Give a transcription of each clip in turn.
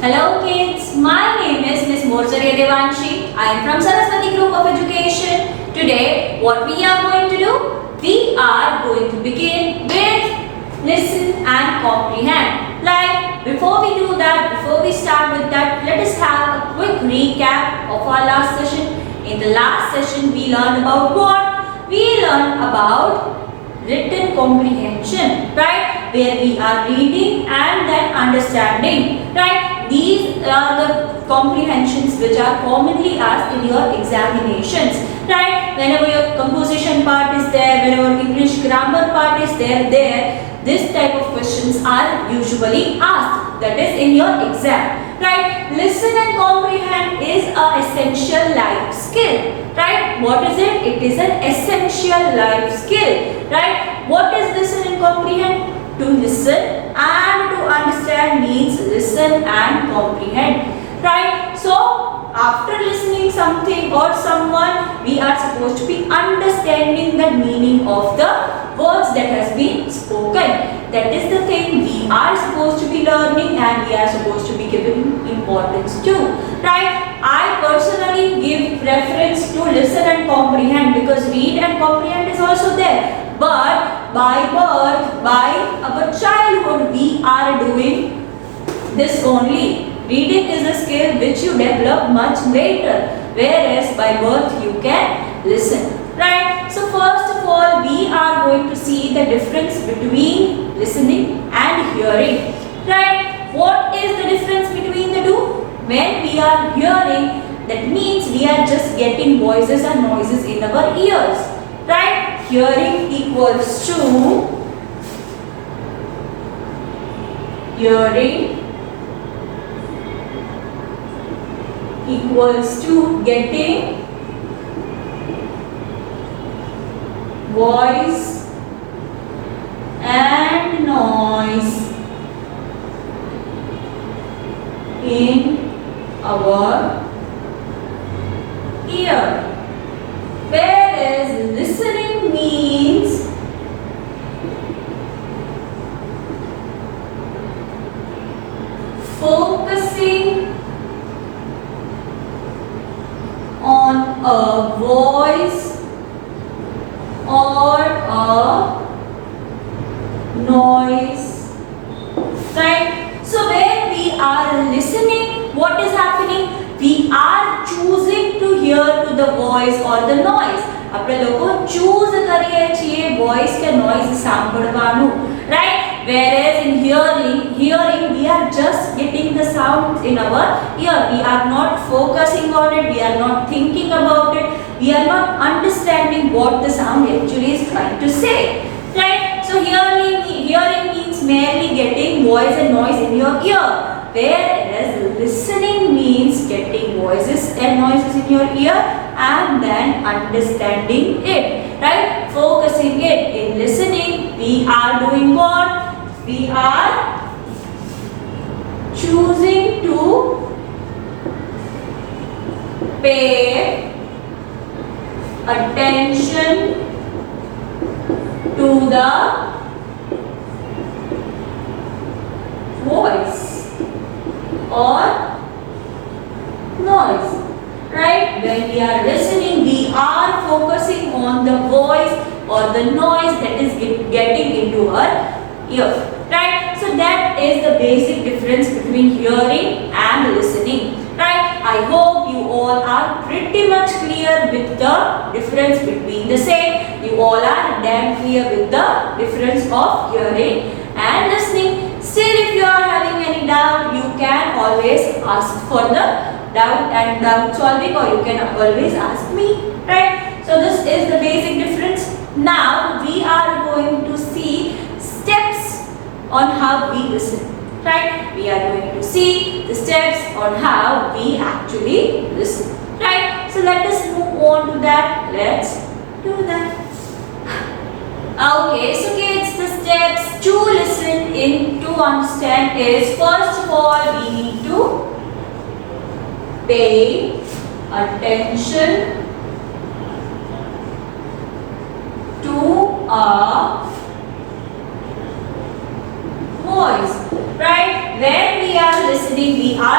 Hello kids, my name is Miss Morsarya Devanshi. I am from Saraswati Group of Education. Today, what we are going to do? We are going to begin with listen and comprehend. Like, before we do that, before we start with that, let us have a quick recap of our last session. In the last session, we learned about what? We learned about written comprehension, right? Where we are reading and then understanding, right? These are the comprehensions which are commonly asked in your examinations, right? Whenever your composition part is there, whenever English grammar part is there, this type of questions are usually asked. That is in your exam, right? Listen and comprehend is an essential life skill, right? What is it? It is an essential life skill, right? What is listen and comprehend? To listen and to understand means listen and comprehend, right? So after listening something or someone, we are supposed to be understanding the meaning of the words that has been spoken. That is the thing we are supposed to be learning and we are supposed to be giving importance to, right? I personally give preference to listen and comprehend because read and comprehend is also there. But by birth, by our childhood, we are doing this only. Reading is a skill which you develop much later, whereas by birth you can listen, right? So first of all, we are going to see the difference between listening and hearing, right? What is the difference between the two? When we are hearing, that means we are just getting voices and noises in our ears, right? Hearing equals to getting voice and noise in our ear. Whereas listening means focusing on a voice or a noise, right? So when we are listening, what is happening? We are choosing to hear to the voice or the noise. આપણે લોકો choose કરીએ છીએ voice કે noise સાંભળવાનું, right? Whereas in hearing we are just getting the sounds in our ear. We are not focusing on it, we are not thinking about it, we are not understanding what the sound actually is trying to say, right? So hearing means merely getting voice and noise in your ear, whereas listening means getting voices and noises in your ear and then understanding it, right? Focusing it. In listening, we are doing what? We are choosing to pay attention to the voice or noise, right? When we are listening, we are focusing on the voice or the noise that is getting into our ear, right? So that is the basic difference between hearing and listening, right? I hope you all are pretty much clear with the difference between the same. You all are damn clear with the difference of hearing and listening. Still, if you are having any doubt, you can always ask for the doubt solving, or you can always ask me, right? So this is the basic difference. Now we are going to see steps on how we listen, right? We are going to see the steps on how we actually listen, right? So let us move on to that. Let's do that. Okay, so kids, the steps to listen in to understand is, first of all, we need to pay attention to a voice, right? When we are listening, we are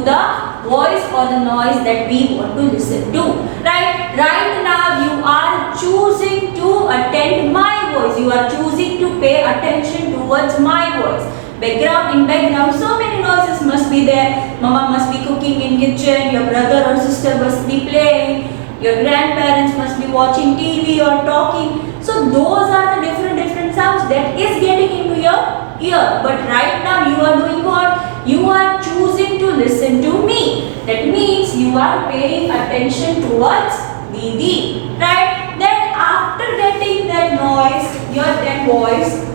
to the voice or the noise that we want to listen to. Right now you are choosing to attend my voice. You are choosing to pay attention towards my voice. In background, so many noises must be there. Mama must be cooking in kitchen. Your brother or sister must be playing. Your grandparents must be watching TV or talking. So those are the different sounds that is getting into your ear. But right now you are doing what? You are choosing to listen to me. That means you are paying attention towards Didi. Right? Then after getting that noise, that voice,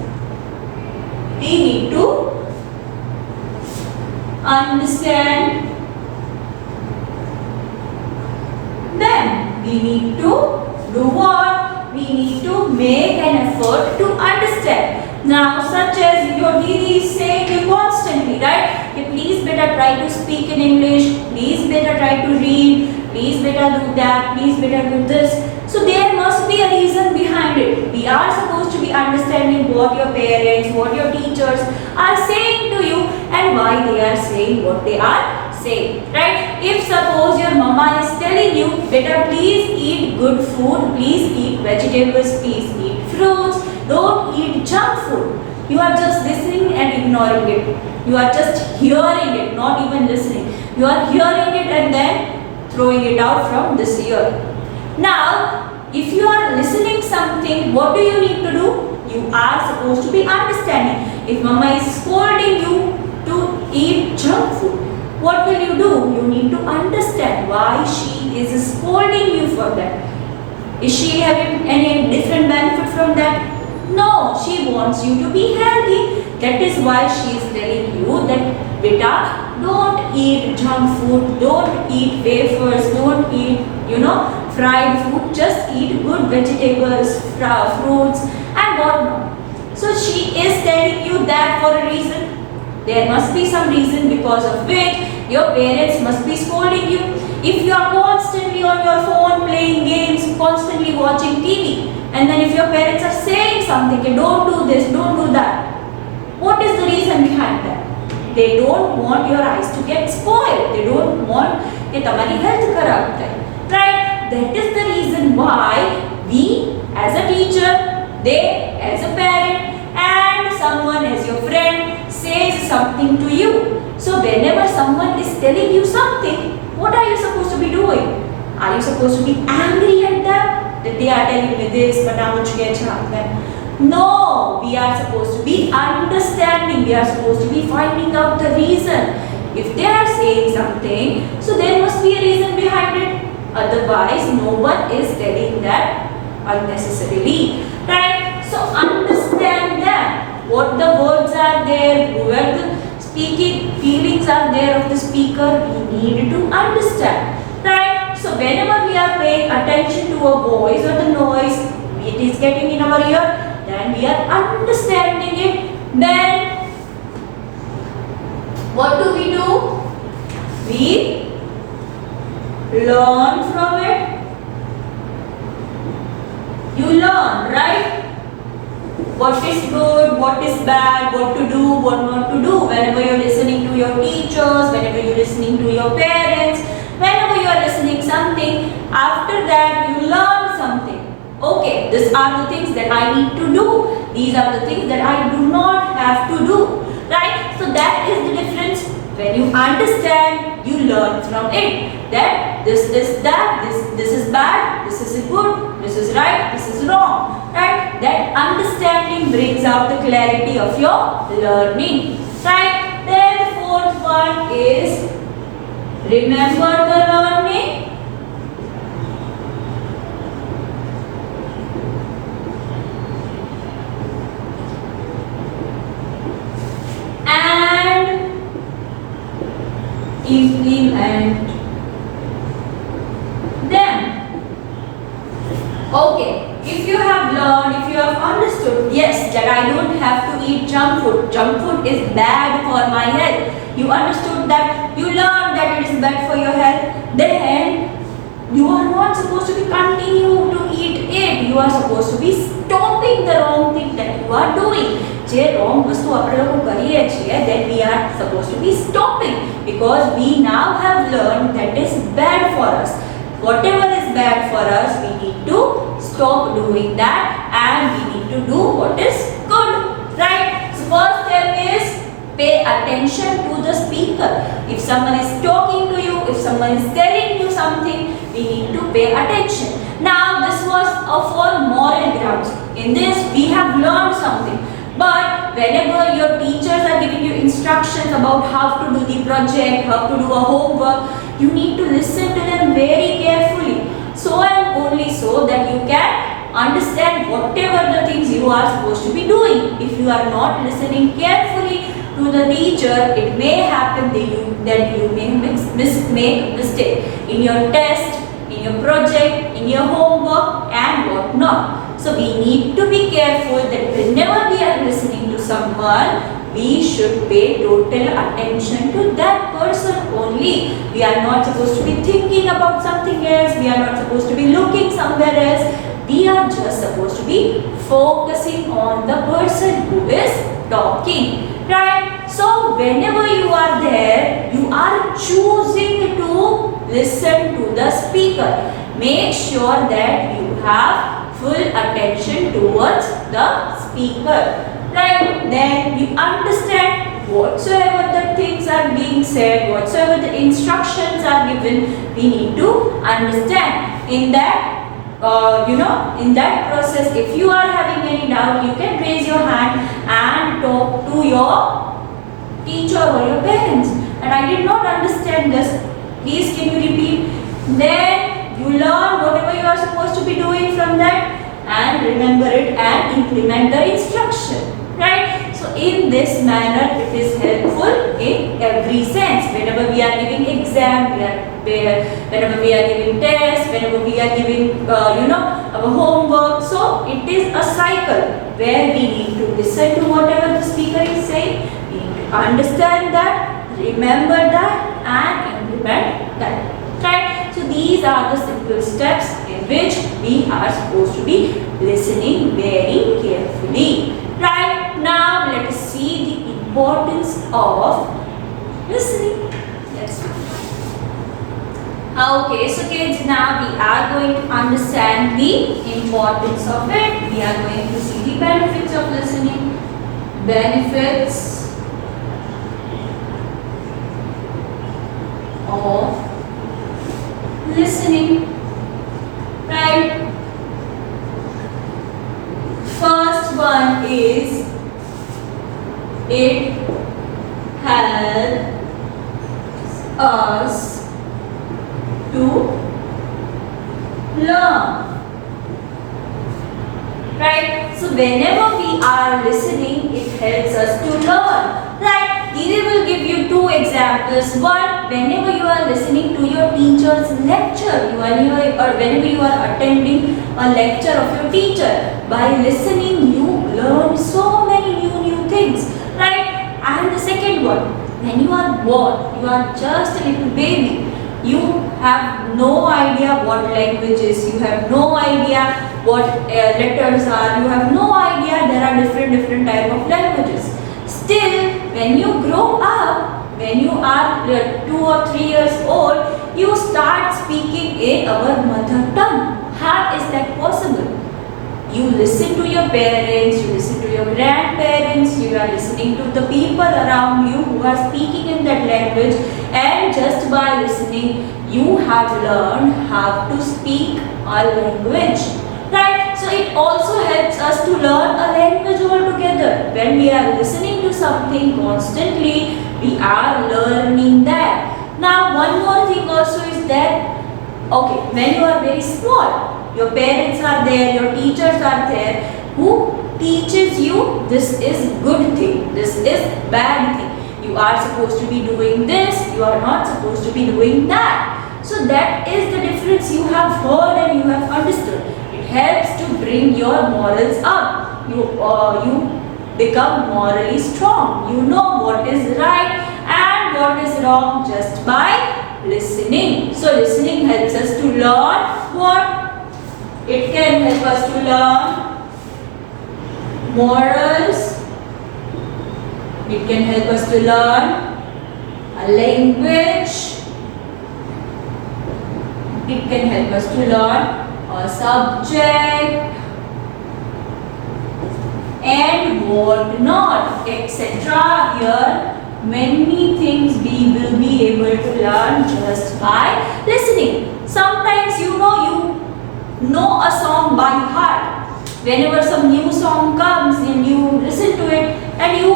we need to understand. Then we need to do what? We need to make an effort to understand. Now, such as your Didi is saying you constantly, right? Okay, please better try to speak in English. Please better try to read. Please better do that. Please better do this. So there must be a reason behind it. We are supposed to be understanding what your parents, what your teachers are saying to you and why they are saying what they are saying, right? If suppose your mama is telling you, better please eat good food, please eat vegetables, please eat fruits, don't eat junk food. You are just listening and ignoring it. You are just hearing it, not even listening. You are hearing it and then throwing it out from this ear. Now, if you are listening something, what do you need to do? You are supposed to be understanding. If mama is scolding you to eat junk food, what will you do? You need to understand why she is scolding you for that. Is she having any different benefit from that? No, she wants you to be healthy. That is why she is telling you that, beta, don't eat junk food, don't eat wafers, don't eat, fried food, just eat good vegetables, fruits and whatnot. So she is telling you that for a reason. There must be some reason because of which your parents must be scolding you. If you are constantly on your phone playing games, constantly watching TV, and then if your parents are saying something, don't do this, don't do that, what is the reason behind that? They don't want your eyes to get spoiled. They don't want that your health kharab hai. Right? That is the reason why we as a teacher, they as a parent and someone as your friend says something to you. So whenever someone is telling you something, what are you supposed to be doing? Are you supposed to be angry at them? That they are telling me this, but I want to get No, we are supposed to be understanding. We are supposed to be finding out the reason. If they are saying something, so there must be a reason behind it. Otherwise, no one is telling that unnecessarily. Right? So understand that. What the words are there, where the speaking feelings are there of the speaker, we need to understand. Right? So whenever we are paying attention to a voice or the noise, it is getting in our ear, then we are understanding it. Then what do? We learn from it. You learn, right? What is good, what is bad, what to do, what not to do. Whenever you are listening to your teachers, whenever you are listening to your parents, whenever you are listening something, after that you learn something. Okay, these are the things that I need to do. These are the things that I do not have to do. Right? So that is the difference. When you understand, you learn from it. That this is bad, this is good, this is right, this is wrong. Right? That understanding brings out the clarity of your learning. Right? Then the fourth one is remember the learning. And implement them. Okay, if you have learned, if you have understood, yes, that I don't have to eat junk food. Junk food is bad for my health. You understood that, you learned that it is bad for your health. Then You are not supposed to be continue to eat it. You are supposed to be stopping the wrong thing that you are doing. જે wrong વસ્તુ આપણે લોકો કરીએ છીએ, that we are supposed to be stopping, because we now have learned that is bad for us. Whatever is bad for us, we need to stop doing that and we need to do what is good, right? So first step is pay attention to the speaker. If someone is talking to you, if someone is telling you something, we need to pay attention. Now this was for moral grounds. In this we have learned something. But whenever your teachers are giving you instructions about how to do the project, how to do a homework, you need to listen to them very carefully. So and only so that you can understand whatever the things you are supposed to be doing. If you are not listening carefully to the teacher, it may happen that you may make a mistake in your test, in your project, in your homework and whatnot. So we need to be careful that whenever we are listening to someone, we should pay total attention to that person only. We are not supposed to be thinking about something else. We are not supposed to be looking somewhere else. We are just supposed to be focusing on the person who is talking, right? So whenever you are there, you are choosing to listen to the speaker. Make sure that you have full attention towards the speaker, right? Then you understand whatsoever the things are being said, whatsoever the instructions are given, we need to understand. In that in that process, if you are having any doubt, you can raise your hand and talk to your teacher or your parents. And I did not understand this, please can you repeat? Then you learn whatever you are supposed to be doing from that and remember it and implement the instruction, right? So in this manner it is helpful in every sense. Whenever we are giving exam, whenever we are giving test, whenever we are giving our homework, so it is a cycle where we need to listen to whatever the speaker is saying, we need to understand that, remember that and implement that, right? So these are the simple steps in which we are supposed to be listening very carefully, right? Now let us see the importance of listening. Let's do it. Okay, so kids, now we are going to understand the importance of it. We are going to see the benefits of listening. Benefits of listening, right? First one is it helps us to learn, right? So whenever we are listening, it helps us to learn, right? Didi will give you two examples. One, whenever you are listening to your teacher's lecture, or whenever you are attending a lecture of your teacher, by listening you learn so many new things, right? And the second one, when you are born, you are just a little baby, you have no idea what language is, you have no idea what letters are, you have no idea there are different type of languages. Still, when you grow up, when you are 2 or 3 years old, you start speaking in our mother tongue. How is that possible? You listen to your parents, you listen to your grandparents, you are listening to the people around you who are speaking in that language, and just by listening you have learned how to speak a language, right? So it also helps us to learn a language altogether. When we are listening to something constantly, we are learning that. Now one more thing also is that, okay, when you are very small, your parents are there, your teachers are there, who teaches you this is good thing, this is bad thing. You are supposed to be doing this, you are not supposed to be doing that. So that is the difference you have heard and you have understood. It helps to bring your morals up. You become morally strong. You know what is right and what is wrong just by listening. So listening helps us to learn what? It can help us to learn morals. It can help us to learn a language. It can help us to learn a subject and what not, etc. Here many things we will be able to learn just by listening. Sometimes you know a song by heart. Whenever some new song comes and you listen to it and you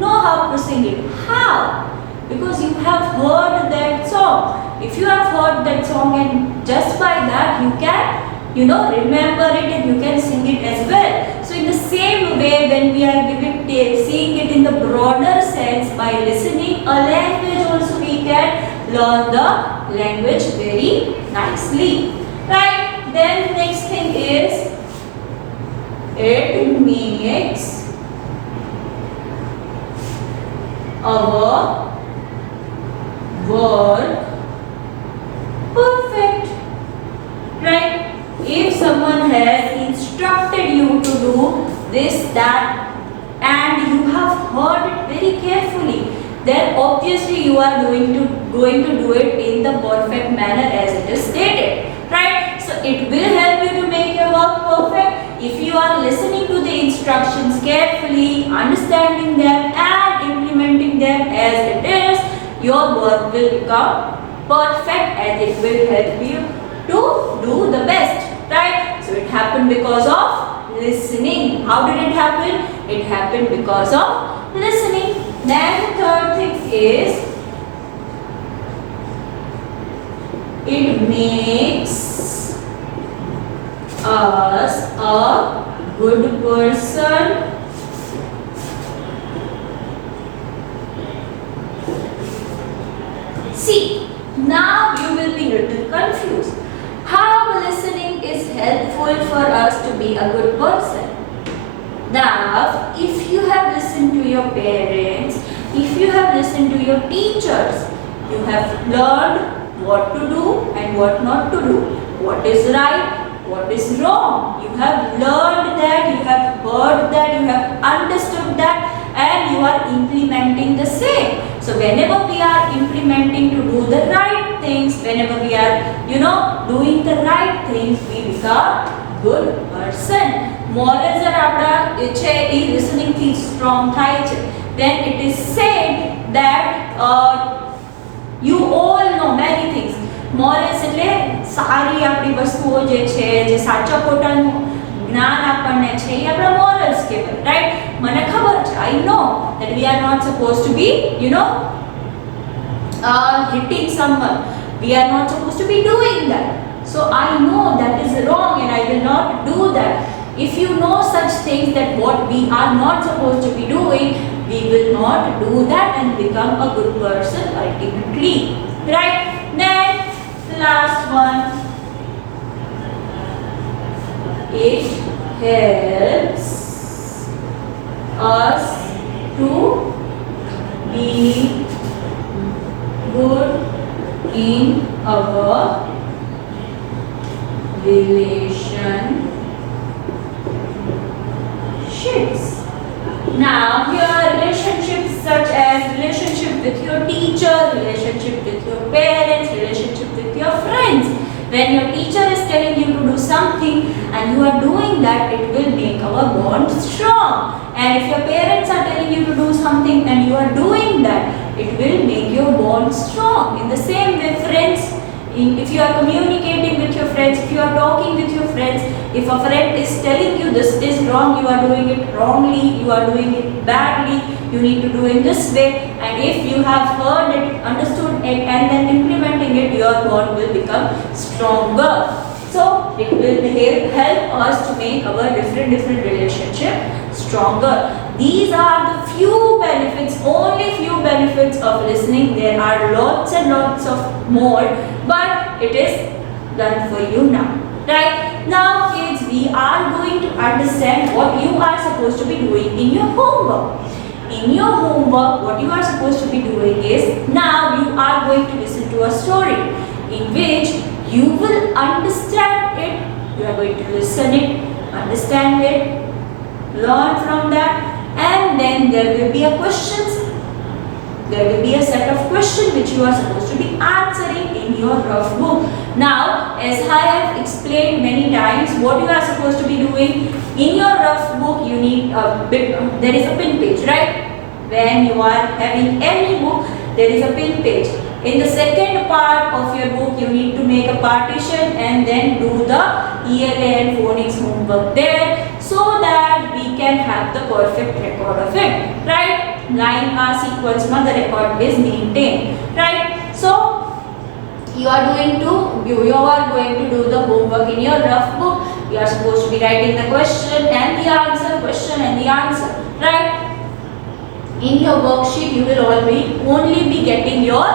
know how to sing it. How? Because you have heard that song. If you have heard that song and just by that you can remember it and you can sing it as well. So in the same way, when we are seeing it in the broader sense, by listening a language also we can learn the language very nicely. Right? Then next thing is, it makes our work perfect. Right? If someone has instructed you to do this, that, and you have heard it very carefully, then obviously you are going to do it in the perfect manner as it is stated. Right? So it will help you to make your work perfect if you are listening to the instructions carefully, understanding them and implementing them as it is. Your work will become perfect and it will help you to do the best. Right? So it happened because of listening. How did it happen? It happened because of listening. Then the third thing is, it makes us a good person. See, now you will be a little confused. How listening is helpful for us to be a good person? Now, if you have listened to your parents, if you have listened to your teachers, you have learned what to do and what not to do, what is right, what is wrong. You have learned that, you have heard that, you have understood that, and you are implementing the same. So whenever we are implementing to do the right things, whenever we are doing the right things, we become good person. Morals are આપડા છે એ listening થી strong થાય છે. Then it is said that you all know many things. Morals એટલે સારી આપણી વસ્તુઓ જે છે, જે સાચા ખોટાનું જ્ઞાન આપણને છે, એ આપણા morals કહેવાય. રાઈટ? મને ખબર છે, I know that we are not supposed to be hitting someone. We are not supposed to be doing that. So I know that is wrong and I will not do that. If you know such things that what we are not supposed to be doing, we will not do that and become a good person ultimately. Right? Then the last one, it helps us to be good in our relationships. Now, here relationships such as relationship with your teacher, relationship with your parents, relationship with your friends. When your teacher is telling you to do something and you are doing that, it will make our bond strong. And if your parents are telling you to do something and you are doing that, it will make your bond strong. In the same way, friends, if you are communicating with your friends, if you are talking with your friends, if a friend is telling you this is wrong, you are doing it wrongly, you are doing it badly, you need to do it this way, and if you have heard it, understood it, and then implementing it, your bond will become stronger. So it will help us to make our different relationship stronger. These are the few benefits, only few benefits of listening. There are lots and lots of more, but it is done for you now. Right? Now kids, we are going to understand what you are supposed to be doing in your homework. In your homework, what you are supposed to be doing is, now you are going to listen to a story in which you will understand it. You are going to listen it, understand it, learn from that, and then there will be a questions. There will be a set of questions which you are supposed to be answering in your rough book. Now, as I have explained many times, what you are supposed to be doing in your rough book, you need a bit. There is a pin page, right? When you are having any book, there is a pin page. In the second part of your book, you need to make a partition and then do the ELA and phonics homework there, so that we can have the perfect record of it, right? Line R sequence, the record is maintained, right? So you are going to do the homework in your rough book. You are supposed to be writing the question and the answer, right? In your worksheet, you will only be getting your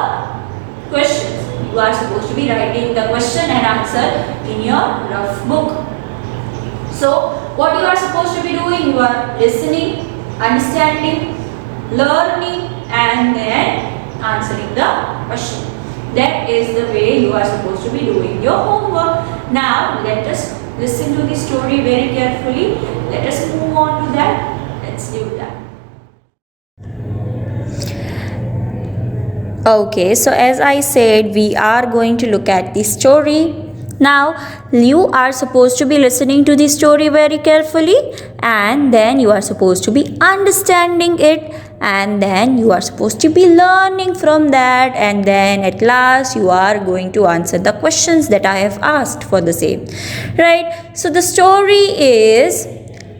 questions. You are supposed to be writing the question and answer in your rough book. So, what you are supposed to be doing? You are listening, understanding, learning, and then answering the question. That is the way you are supposed to be doing your homework. Now, let us listen to the story very carefully. Let us move on to that. Let's do that. Okay, so as I said, we are going to look at the story. Now, you are supposed to be listening to the story very carefully, and then you are supposed to be understanding it, and then you are supposed to be learning from that, and then at last you are going to answer the questions that I have asked for the same. Right? So, the story is,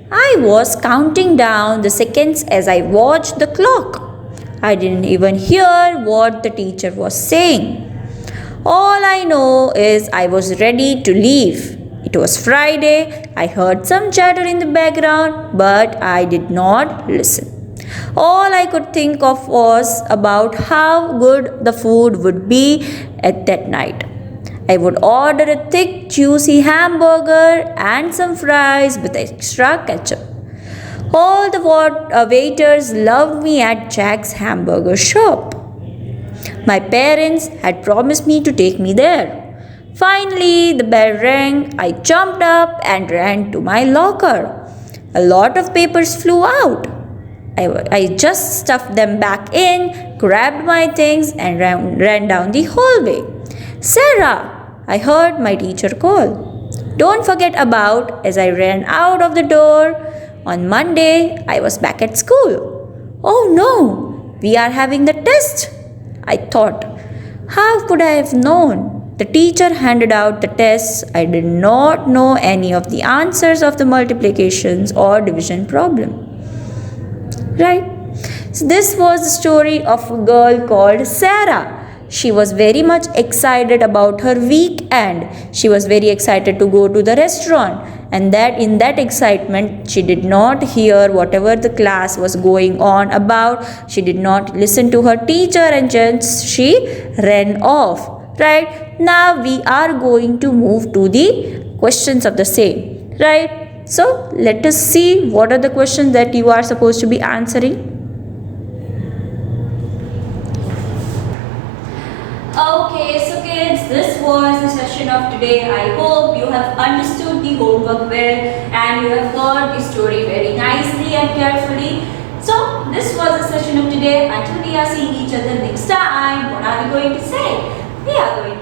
I was counting down the seconds as I watched the clock. I didn't even hear what the teacher was saying. All I know is I was ready to leave. It was Friday. I heard some chatter in the background, but I did not listen. All I could think of was about how good the food would be at that night. I would order a thick, juicy hamburger and some fries with extra ketchup. All the waiters loved me at Jack's hamburger shop. My parents had promised me to take me there. Finally, the bell rang. I jumped up and ran to my locker. A lot of papers flew out. I just stuffed them back in, grabbed my things, and ran down the hallway. Sarah, I heard my teacher call. Don't forget about as I ran out of the door. On Monday, I was back at school. Oh no, we are having the test. I thought, how could I have known? The teacher handed out the tests. I did not know any of the answers of the multiplications or division problem. Right? So this was the story of a girl called Sarah. She was very much excited about her weekend. She was very excited to go to the restaurant, and that in that excitement she did not hear whatever the class was going on about. She did not listen to her teacher, and just she ran off. Right? Now we are going to move to the questions of the same. Right? So let us see what are the questions that you are supposed to be answering. Okay, so kids, this was the session of today. I hope you have understood the homework well and you have got the story very nicely and carefully. So, this was the session of today. Until we are seeing each other next time, what are we going to say? We are going